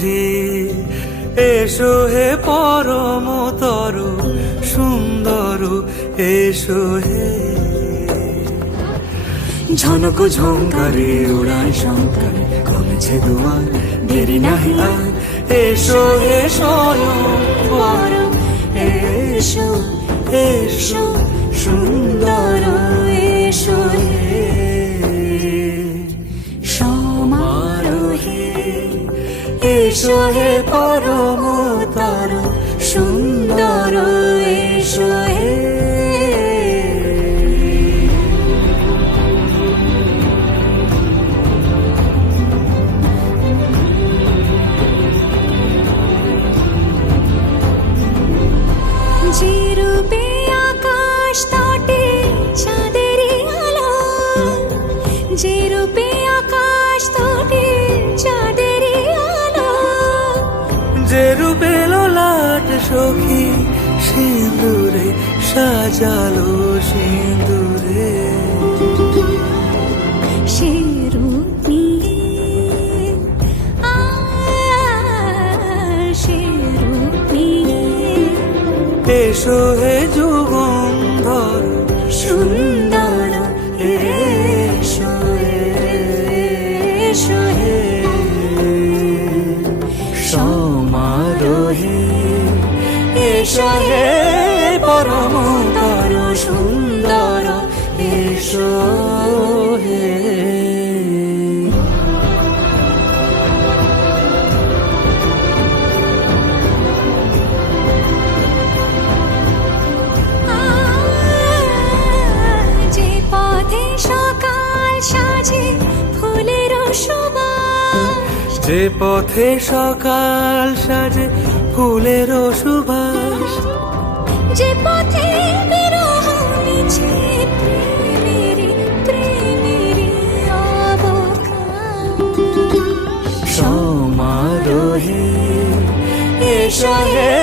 সমারোহে এসো হে পরমতর সুন্দর এসো হে। ঝনক ঝঙ্কারে উড়ায় শঙ্কারে কমেছে দুয়ার দেরি নাহি আর এসো হে স্বয়ং পরম এসো এসো সুন্দর এসো হে সমারোহে এসো হে পরমতর সুন্দর এসো হে। যে রূপে আকাশ তটে চাঁদেরই আলো, যে রূপে আকাশ তটে চাঁদেরই আলো, যে রূপে ললাট সখী সিঁদুরে সাজালো সিঁদুরে সে রূপ নিয়ে সে রূপ নিয়ে এসো হে যুগন্ধর সুন্দর এসো এসো হে সমারোহে এসো হে পরমতর সুন্দর এসো হে। যে পথে সকাল সাজে ফুলের সুবাস, যে পথে সকাল সাজে ফুলের সুবাস, যে পথে বিরহ মিছে প্রেমেরই প্রেমেরই অবকাশ সমারোহে এসো হে